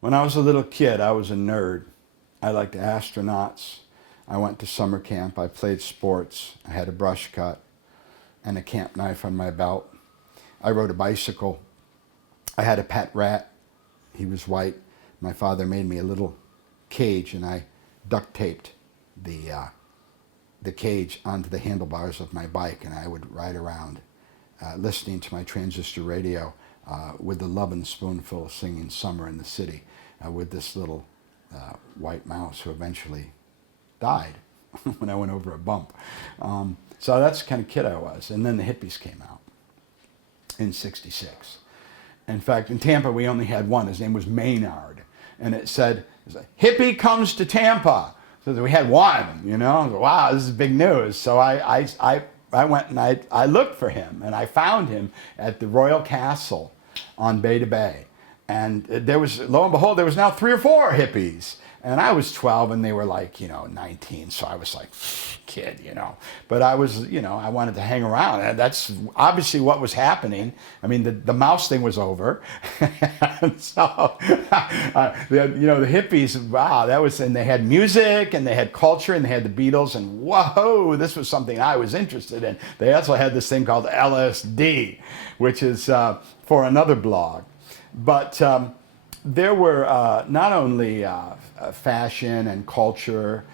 When I was a little kid, I was a nerd. I liked astronauts. I went to summer camp. I played sports. I had a brush cut and a camp knife on my belt. I rode a bicycle. I had a pet rat. He was white. My father made me a little cage, and I duct taped the cage onto the handlebars of my bike, and I would ride around listening to my transistor radio with the Lovin' Spoonful singing Summer in the City with this little white mouse who eventually died when I went over a bump. So that's the kind of kid I was. And then the hippies came out in '66. In fact, in Tampa, we only had one. His name was Maynard. And it said, hippie comes to Tampa. So we had one, you know. Wow, this is big news. So I went and I looked for him, and I found him at the Royal Castle on Bay to Bay. And there was, lo and behold, there was now 3 or 4 hippies. And I was 12 and they were like, 19. So I was like, kid, But I was, I wanted to hang around. And that's obviously what was happening. I mean, the mouse thing was over. And so, the hippies, wow, that was, and they had music and they had culture and they had the Beatles. And whoa, this was something I was interested in. They also had this thing called LSD, which is for another blog. But there were not only fashion and culture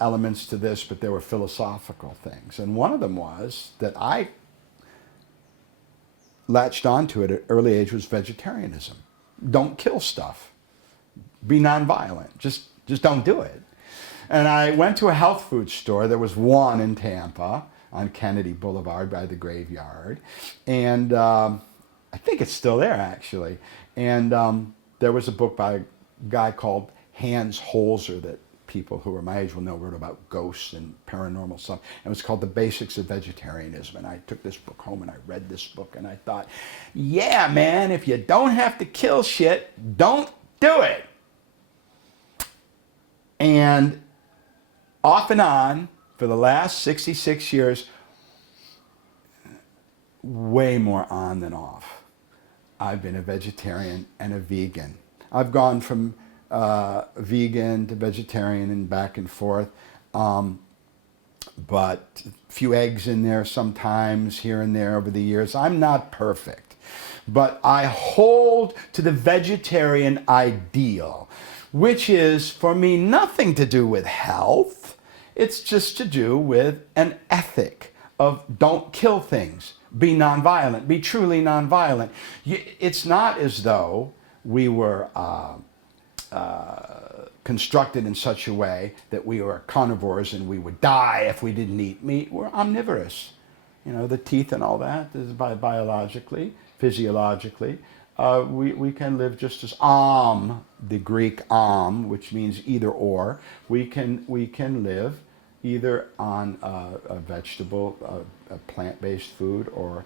elements to this, but there were philosophical things. And one of them was that I latched onto it at an early age was vegetarianism. Don't kill stuff. Be nonviolent. Just don't do it. And I went to a health food store. There was one in Tampa on Kennedy Boulevard by the graveyard. And I think it's still there, actually. And there was a book by a guy called Hans Holzer that people who are my age will know, wrote about ghosts and paranormal stuff. And it was called The Basics of Vegetarianism. And I took this book home and I read this book and I thought, yeah, man, if you don't have to kill shit, don't do it. And off and on, for the last 66 years, way more on than off, I've been a vegetarian and a vegan. I've gone from vegan to vegetarian and back and forth, but a few eggs in there sometimes, here and there over the years. I'm not perfect, but I hold to the vegetarian ideal, which is for me nothing to do with health. It's just to do with an ethic of don't kill things. Be nonviolent. Be truly nonviolent. It's not as though we were constructed in such a way that we were carnivores and we would die if we didn't eat meat. We're omnivorous. The teeth and all that is biologically, physiologically. We can live just as the Greek which means either or. We can live either on a vegetable, a plant-based food, or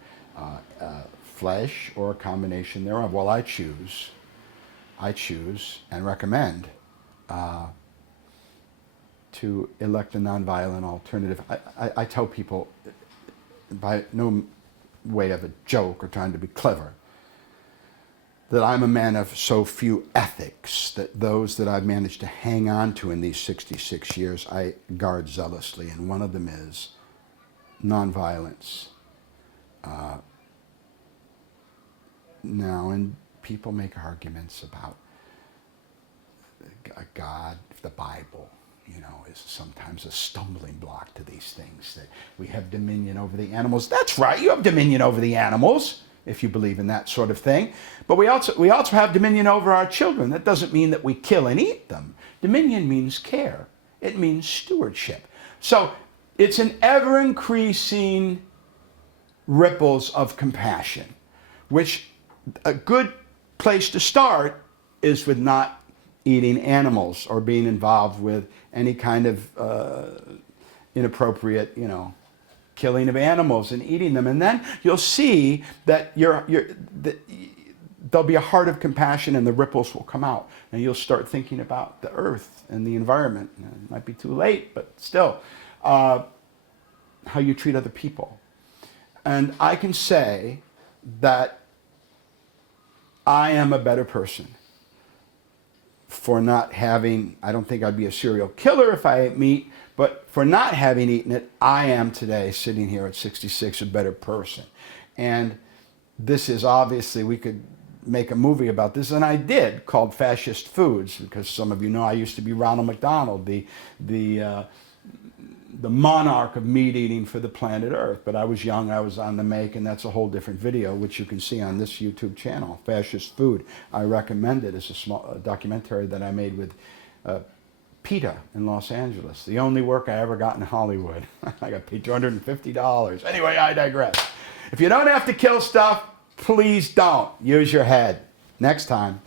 flesh, or a combination thereof. Well, I choose and recommend to elect a nonviolent alternative. I tell people, by no way of a joke or trying to be clever, that I'm a man of so few ethics that those that I've managed to hang on to in these 66 years, I guard zealously. And one of them is nonviolence. Now, and people make arguments about God, the Bible, is sometimes a stumbling block to these things, that we have dominion over the animals. That's right, you have dominion over the animals, if you believe in that sort of thing. But we also have dominion over our children. That doesn't mean that we kill and eat them. Dominion means care. It means stewardship. So it's an ever-increasing ripples of compassion, which a good place to start is with not eating animals or being involved with any kind of inappropriate, killing of animals and eating them. And then you'll see that there'll be a heart of compassion and the ripples will come out. And you'll start thinking about the earth and the environment. It might be too late, but still, how you treat other people. And I can say that I am a better person for not having, I don't think I'd be a serial killer if I ate meat, but for not having eaten it, I am today, sitting here at 66, a better person. And this is obviously, we could make a movie about this, and I did, called Fascist Foods, because some of you know I used to be Ronald McDonald, the monarch of meat eating for the planet Earth. But I was young, I was on the make, and that's a whole different video, which you can see on this YouTube channel, Fascist Food. I recommend it as a small documentary that I made with PETA in Los Angeles. The only work I ever got in Hollywood. I got paid $250. Anyway, I digress. If you don't have to kill stuff, please don't. Use your head. Next time.